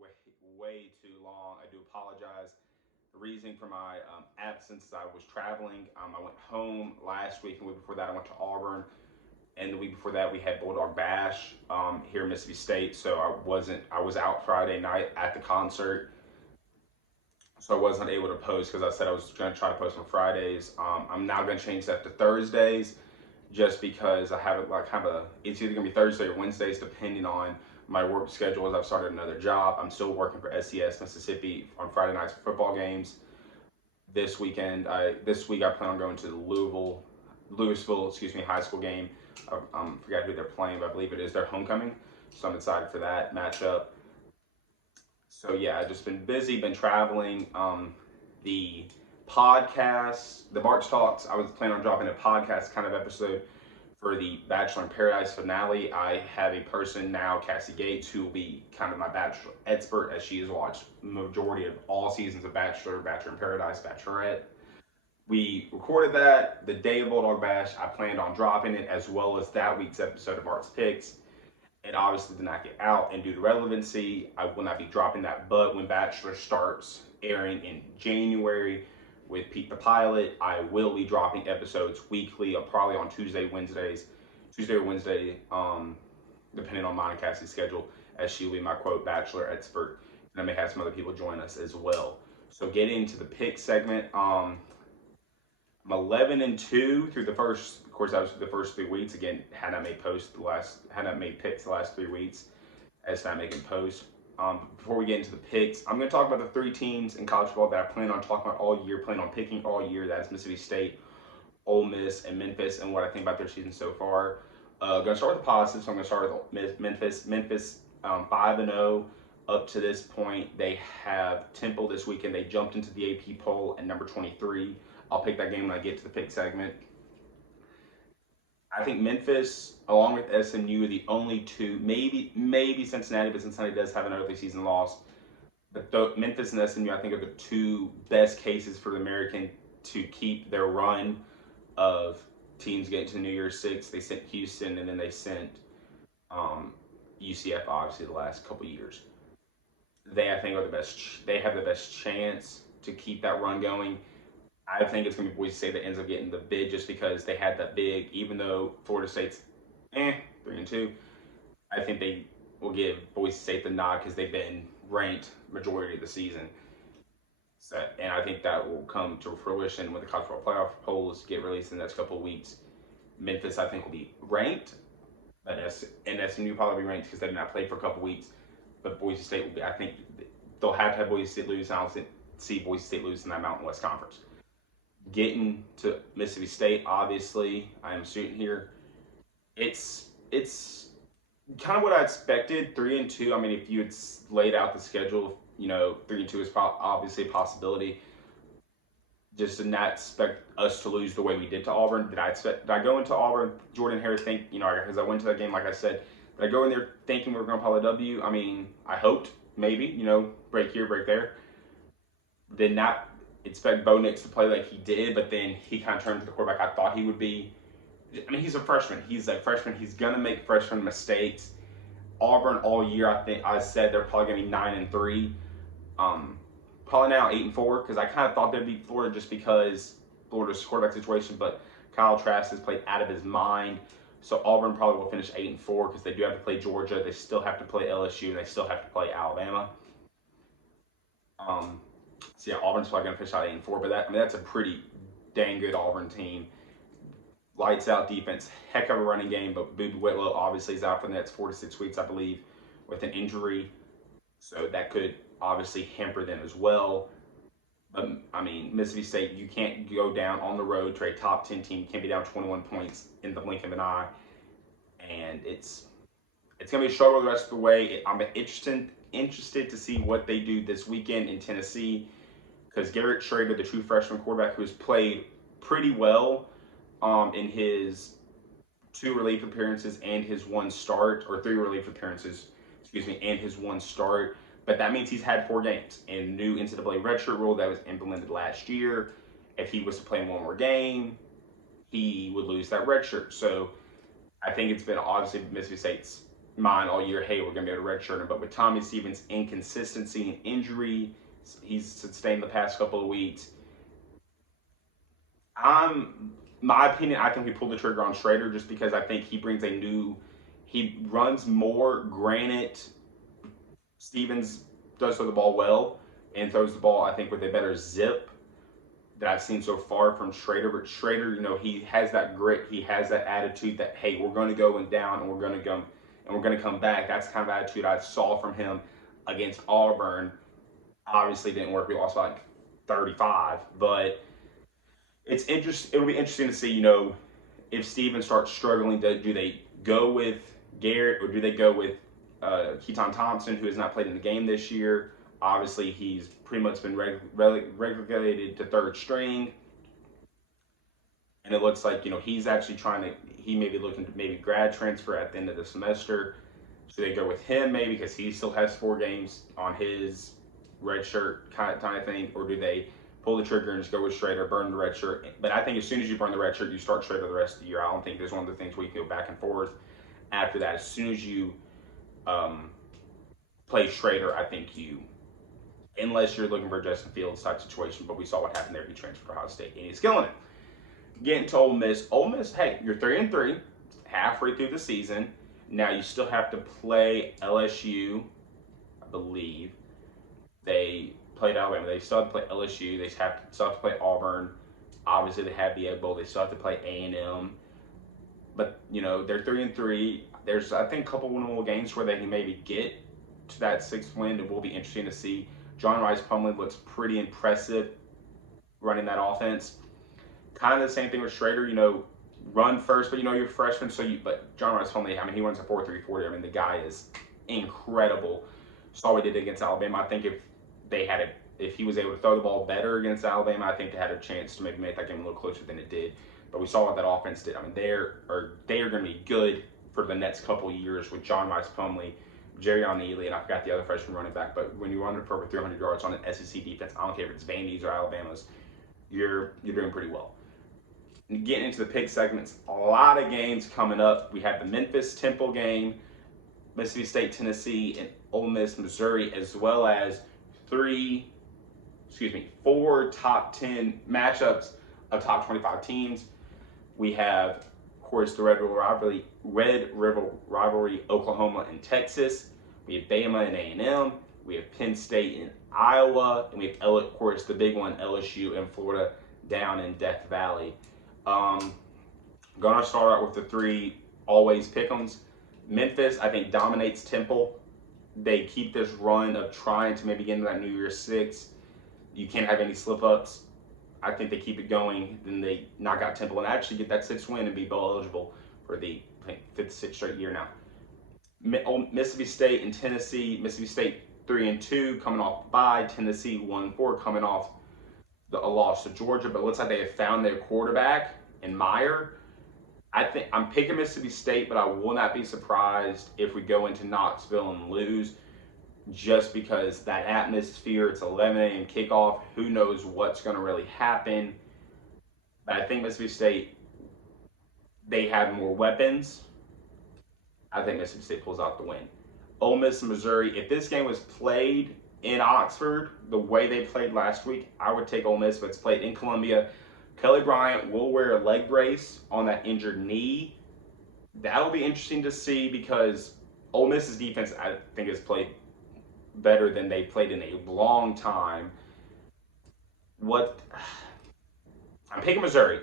way, way too long. I do apologize. The reason for my absence is I was traveling. I went home last week, and the week before that, I went to Auburn. And the week before that, we had Bulldog Bash here in Mississippi State. So I was out Friday night at the concert. So I wasn't able to post because I said I was going to try to post on Fridays. I'm now going to change that to Thursdays just because I have it like it's either gonna be Thursday or Wednesdays depending on my work schedule as I've started another job. I'm still working for SCS Mississippi on Friday nights for football games. This week I plan on going to the Louisville, high school game. I forgot who they're playing, but I believe it is their homecoming. So I'm excited for that matchup. So yeah, I've just been busy, been traveling. The the Bart Talks. I was planning on dropping a podcast kind of episode for the Bachelor in Paradise finale. I have a person now, Cassie Gates, who will be kind of my Bachelor expert, as she has watched majority of all seasons of Bachelor, Bachelor in Paradise, Bachelorette. We recorded that the day of Bulldog Bash. I planned on dropping it as well as that week's episode of Art's Picks. It obviously did not get out, and due to relevancy, I will not be dropping that. But when Bachelor starts airing in January with Pete the Pilot, I will be dropping episodes weekly, probably on Tuesday or Wednesday, depending on mine and Cassie's schedule, as she will be my quote Bachelor expert, and I may have some other people join us as well. So getting to the pick segment, I'm 11-2 through the first. Of course, that was the first 3 weeks. Again, had not made picks the last 3 weeks, as not making posts. Before we get into the picks, I'm going to talk about the three teams in college football that I plan on talking about all year, plan on picking all year. That's Mississippi State, Ole Miss, and Memphis, and what I think about their season so far. Going to start with the positives. So I'm going to start with Memphis. Memphis 5-0 up to this point. They have Temple this weekend. They jumped into the AP poll at number 23. I'll pick that game when I get to the pick segment. I think Memphis, along with SMU, are the only two, maybe Cincinnati, but Cincinnati does have an early season loss. But Memphis and SMU, I think, are the two best cases for the American to keep their run of teams getting to the New Year's Six. They sent Houston, and then they sent UCF, obviously, the last couple years. They, I think, are the best. They have the best chance to keep that run going. I think it's going to be Boise State that ends up getting the bid just because they had that big, even though Florida State's 3-2. I think they will give Boise State the nod because they've been ranked majority of the season. So, and I think that will come to fruition when the college football playoff polls get released in the next couple of weeks. Memphis, I think, will be ranked, and SMU probably be ranked because they did not play for a couple of weeks. But Boise State will be, I think, they'll have to have Boise State lose, and I don't see Boise State lose in that Mountain West Conference. Getting to Mississippi State, obviously, I am shooting here. It's kind of what I expected. 3-2. I mean, if you had laid out the schedule, 3-2 is obviously a possibility. Just did not expect us to lose the way we did to Auburn. Did I go into Auburn, Jordan Hare, think, because I went to that game, like I said, did I go in there thinking we were going to probably W? I mean, I hoped, maybe, break here, break there. Did not expect Bo Nix to play like he did, but then he kind of turned to the quarterback I thought he would be. I mean, he's a freshman. He's a freshman. He's going to make freshman mistakes. Auburn all year, I think I said they're probably going to be 9-3. Probably now 8-4 because I kind of thought they'd beat Florida just because Florida's quarterback situation, but Kyle Trask has played out of his mind. So Auburn probably will finish 8-4 because they do have to play Georgia. They still have to play LSU, and they still have to play Alabama. So yeah, Auburn's probably going to finish out 8-4, but that's a pretty dang good Auburn team. Lights out defense, heck of a running game, but Booby Whitlow obviously is out for the next 4 to 6 weeks, I believe, with an injury. So that could obviously hamper them as well. But I mean, Mississippi State, you can't go down on the road to a top 10 team. You can't be down 21 points in the blink of an eye, and it's going to be a struggle the rest of the way. I'm interested to see what they do this weekend in Tennessee, because Garrett Schrader, the true freshman quarterback who has played pretty well in his 2 relief appearances and his 1 start, or 3 relief appearances, and his 1 start. But that means he's had 4 games. And the new NCAA redshirt rule that was implemented last year, if he was to play 1 more game, he would lose that redshirt. So I think it's been obviously Mississippi State's mind all year, hey, we're going to be able to redshirt him. But with Tommy Stevens' inconsistency and injury he's sustained the past couple of weeks, my opinion, I think we pulled the trigger on Schrader just because I think he runs more. Granted, Stevens does throw the ball well and throws the ball, I think, with a better zip that I've seen so far from Schrader. But Schrader, he has that grit, he has that attitude that, hey, we're going to go and down and we're going to come back. That's the kind of attitude I saw from him against Auburn. Obviously didn't work. We lost by like 35, but it'll be interesting to see, if Stevens starts struggling, do they go with Garrett or do they go with Keaton Thompson, who has not played in the game this year? Obviously, he's pretty much been relegated to third string. And it looks like, he's actually he may be looking to maybe grad transfer at the end of the semester. So they go with him maybe because he still has 4 games on his red shirt kind of thing. Or do they pull the trigger and just go with Schrader, burn the red shirt? But I think as soon as you burn the red shirt, you start Schrader the rest of the year. I don't think there's one of the things where you can go back and forth after that. As soon as you play Schrader, I think unless you're looking for a Justin Fields type situation, but we saw what happened there. He transferred to Ohio State and he's killing it. Getting to Ole Miss. Ole Miss, hey, you're 3-3, halfway through the season. Now you still have to play LSU, I believe. They played Alabama. They still have to play LSU. They still have to play Auburn. Obviously, they have the Egg Bowl. They still have to play A&M. But, they're 3-3. There's, I think, a couple winnable games where they can maybe get to that 6th win. It will be interesting to see. John Rice Plumlee looks pretty impressive running that offense. Kind of the same thing with Schrader, run first, but you're a freshman, but John Rice Plumlee, he runs a 4.3 40. The guy is incredible. Saw what he did against Alabama. I think if he was able to throw the ball better against Alabama, I think they had a chance to maybe make that game a little closer than it did. But we saw what that offense did. they are going to be good for the next couple of years with John Rice Plumlee, Jerry Ely, and I forgot the other freshman running back. But when you run for over 300 yards on an SEC defense, I don't care if it's Vandy's or Alabama's, you're doing pretty well. Getting into the pick segments, a lot of games coming up. We have the Memphis-Temple game, Mississippi State, Tennessee, and Ole Miss, Missouri, as well as 4 top 10 matchups of top 25 teams. We have, of course, the Red River Rivalry, Oklahoma and Texas. We have Bama and A&M. We have Penn State and Iowa. And we have, of course, the big one, LSU and Florida down in Death Valley. Gonna start out with the 3 always pick'ems. Memphis, I think, dominates Temple. They keep this run of trying to maybe get into that New Year's 6. You can't have any slip-ups. I think they keep it going. Then they knock out Temple and actually get that 6th win and be bowl eligible for the 5th, 6th straight year now. Mississippi State and Tennessee. Mississippi State 3-2 coming off bye. Tennessee 1-4 coming off a loss to Georgia. But it looks like they have found their quarterback in Meyer. I think I'm picking Mississippi State, but I will not be surprised if we go into Knoxville and lose, just because that atmosphere, it's 11 a.m. kickoff. Who knows what's going to really happen? But I think Mississippi State, they have more weapons. I think Mississippi State pulls out the win. Ole Miss and Missouri, if this game was played in Oxford the way they played last week, I would take Ole Miss, but it's played in Columbia. Kelly Bryant will wear a leg brace on that injured knee. That'll be interesting to see because Ole Miss's defense, I think, has played better than they played in a long time. I'm picking Missouri,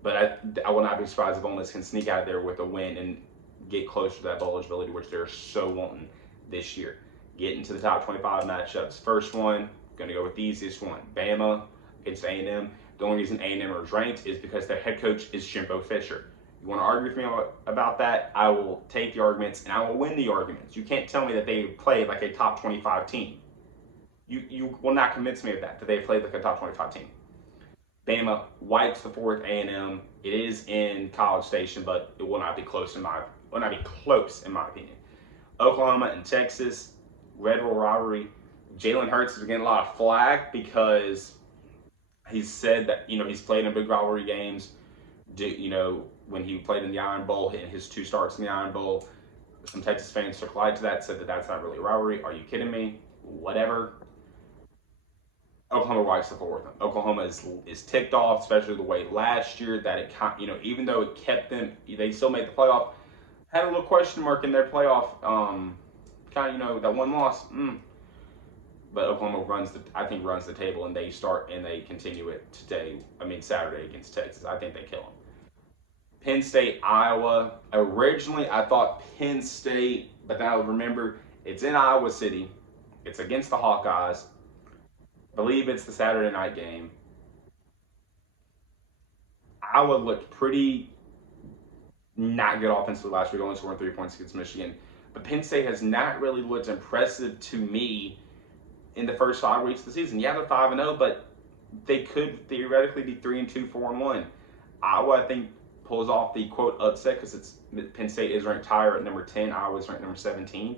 but I will not be surprised if Ole Miss can sneak out of there with a win and get closer to that bowl eligibility, which they're so wanting this year. Getting to the top 25 matchups. First one, going to go with the easiest one. Bama against A&M. The only reason A&M is ranked is because their head coach is Jimbo Fisher. You want to argue with me about that? I will take the arguments and I will win the arguments. You can't tell me that they played like a top 25 team. You will not convince me of that they played like a top 25 team. Bama wipes the 4th A&M. It is in College Station, but it will not be close in my opinion. Oklahoma and Texas, Red Bull rivalry. Jalen Hurts is getting a lot of flack because he said that, he's played in big rivalry games, when he played in the Iron Bowl, in his 2 starts in the Iron Bowl, Some Texas fans took light to that, said that that's not really a rivalry. Are you kidding me? Whatever. Oklahoma wipes the floor with them. Oklahoma is ticked off, especially the way last year that it, even though it kept them, they still made the playoff. Had a little question mark in their playoff, that one loss. But Oklahoma runs the table, and they continue it Saturday against Texas. I think they kill them. Penn State, Iowa. Originally, I thought Penn State, but then I remember it's in Iowa City. It's against the Hawkeyes. I believe it's the Saturday night game. Iowa looked pretty not good offensively last week, only scoring 3 points against Michigan. But Penn State has not really looked impressive to me in the first 5 weeks of the season. Yeah, they're 5-0, but they could theoretically be 3-2, 4-1. Iowa, I think, pulls off the quote upset because Penn State is ranked higher at number 10. Iowa is ranked number 17.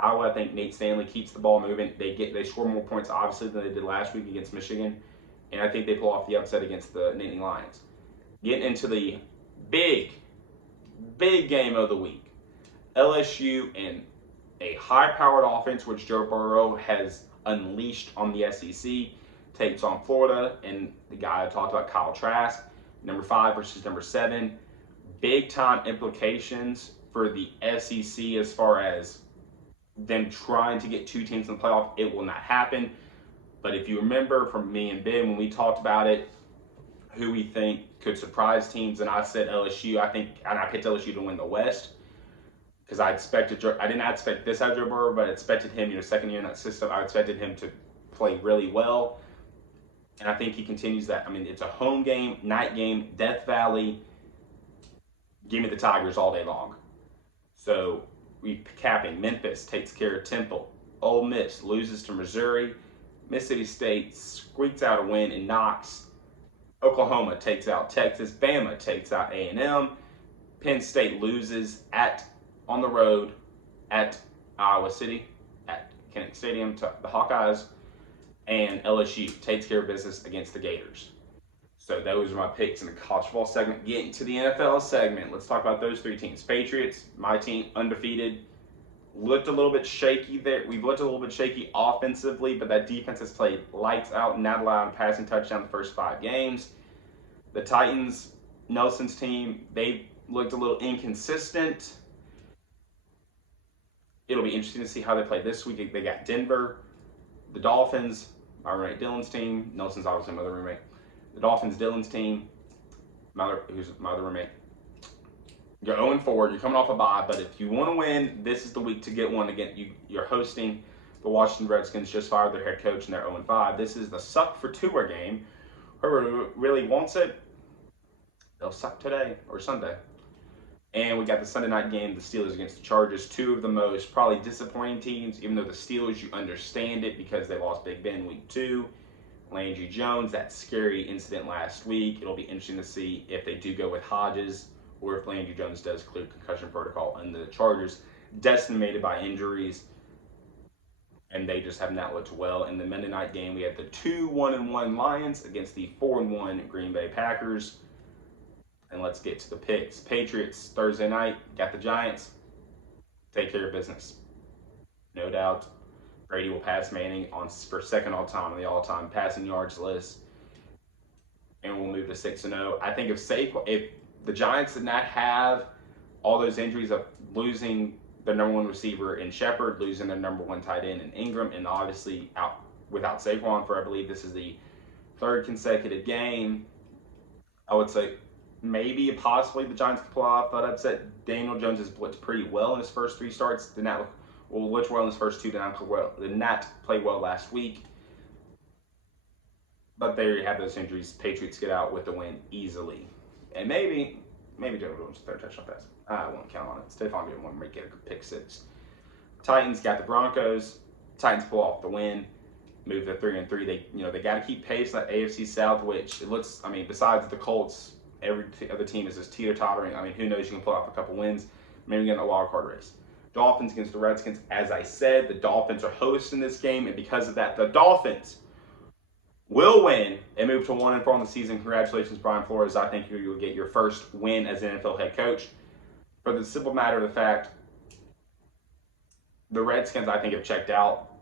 Iowa, I think Nate Stanley keeps the ball moving. They score more points obviously than they did last week against Michigan, and I think they pull off the upset against the Nittany Lions. Getting into the big game of the week, LSU and a high-powered offense which Joe Burrow has unleashed on the SEC takes on Florida, and the guy I talked about, Kyle Trask. Number 5 versus number 7. Big time implications for the SEC as far as them trying to get 2 teams in the playoff. It will not happen. But if you remember from me and Ben when we talked about it, who we think could surprise teams, and I said LSU. I picked LSU to win the West because I did not expect this out of Joe Burrow, but I expected him, second year in that system. I expected him to play really well. And I think he continues that. It's a home game, night game, Death Valley. Give me the Tigers all day long. So we capping. Memphis takes care of Temple. Ole Miss loses to Missouri. Mississippi State squeaks out a win in Knox. Oklahoma takes out Texas. Bama takes out A&M. Penn State loses on the road at Iowa City at Kinnick Stadium to the Hawkeyes. And LSU takes care of business against the Gators. So those are my picks in the college football segment. Getting to the NFL segment, let's talk about those 3 teams. Patriots, my team, undefeated. Looked a little bit shaky there. We've looked a little bit shaky offensively, but that defense has played lights out, not allowed a passing touchdown the first 5 games. The Titans, Nelson's team, they looked a little inconsistent. It'll be interesting to see how they play this week. They got Denver, the Dolphins, my roommate Dylan's team. Nelson's obviously my other roommate. The Dolphins, Dylan's team, who's my other roommate. You're 0-4. You're coming off a bye, but if you want to win, this is the week to get one. Again, you're hosting the Washington Redskins. Just fired their head coach, and they're 0-5. This is the suck for Tua game. Whoever really wants it, they'll suck today or Sunday. And we got the Sunday night game, the Steelers against the Chargers. 2 of the most probably disappointing teams, even though the Steelers, you understand it because they lost Big Ben week 2. Landry Jones, that scary incident last week. It'll be interesting to see if they do go with Hodges or if Landry Jones does clear concussion protocol. And the Chargers, decimated by injuries, and they just have not looked well. In the Monday night game, we had the 2-1-1 Lions against the 4-1 Green Bay Packers. And let's get to the picks. Patriots, Thursday night, got the Giants. Take care of business. No doubt. Brady will pass Manning for second all-time on the all-time passing yards list. And we'll move to 6-0. I think if the Giants did not have all those injuries of losing their number 1 receiver in Shepard, losing their number 1 tight end in Ingram, and obviously out without Saquon for, I believe this is the 3rd consecutive game, I would say maybe possibly the Giants could pull off that upset. Daniel Jones has blitzed pretty well in his first 3 starts. Did not blitz well in his first 2. Did not play well last week. But there you have those injuries. Patriots get out with the win easily. And maybe Joe Williams' 3rd touchdown pass. I won't count on it. Stephon Diggs won't get a pick 6. Titans got the Broncos. Titans pull off the win. Move to 3-3. They got to keep pace in that AFC South, which it looks. Besides the Colts, every other team is just teeter-tottering. Who knows? You can pull off a couple wins. Maybe get in the wild card race. Dolphins against the Redskins. As I said, the Dolphins are hosting this game, and because of that, the Dolphins will win and move to 1-4 on the season. Congratulations, Brian Flores. I think you will get your first win as an NFL head coach. For the simple matter of the fact, The Redskins, I think, have checked out.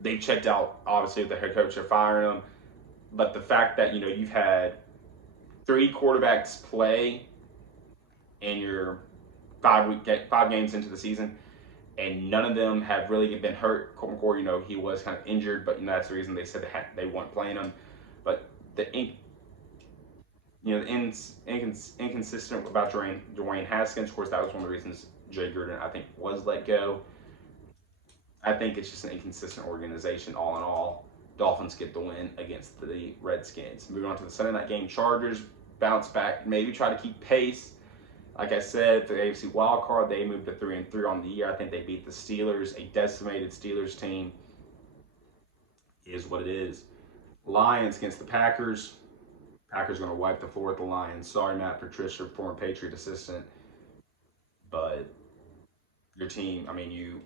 They've checked out, obviously, with the head coach, they're firing them. But the fact that, you've had 3 quarterbacks play in your 5 games into the season, and none of them have really been hurt. Colt McCoy, he was kind of injured, but that's the reason they said they weren't playing him. But the inconsistent about Dwayne Haskins. Of course, that was one of the reasons Jay Gruden, I think, was let go. I think it's just an inconsistent organization all in all. Dolphins get the win against the Redskins. Moving on to the Sunday night game, Chargers bounce back, maybe try to keep pace. Like I said, for the AFC wild card, they moved to 3-3 on the year. I think they beat the Steelers, a decimated Steelers team. Is what it is. Lions against the Packers. Packers going to wipe the floor with the Lions. Sorry, Matt Patricia, former Patriot assistant, but your team,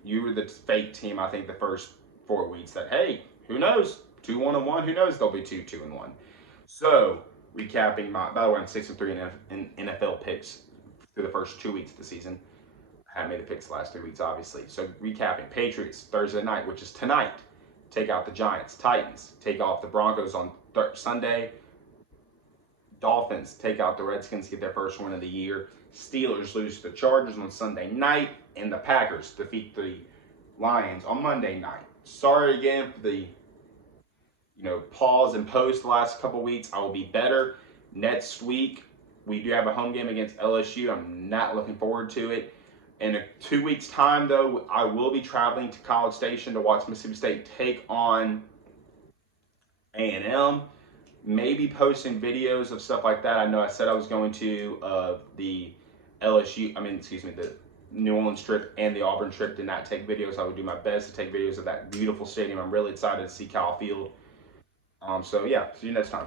you were the fake team, I think, the first 4 weeks that, hey, who knows? 2-1-1, who knows? They'll be 2-2-1. So, recapping by the way, I'm 6-3 in NFL picks through the first 2 weeks of the season. I haven't made the picks the last 3 weeks, obviously. So, recapping, Patriots, Thursday night, which is tonight, take out the Giants. Titans, take off the Broncos on Sunday. Dolphins take out the Redskins, get their first win of the year. Steelers lose to the Chargers on Sunday night, and the Packers defeat the Lions on Monday night. Sorry again for the pause and post the last couple weeks. I will be better next week. We do have a home game against LSU. I'm not looking forward to it. In 2 weeks' time, though, I will be traveling to College Station to watch Mississippi State take on A&M. Maybe posting videos of stuff like that. I know I said I was going to the the New Orleans trip and the Auburn trip. Did not take videos. I would do my best to take videos of that beautiful stadium. I'm really excited to see Kyle Field. So yeah, see you next time.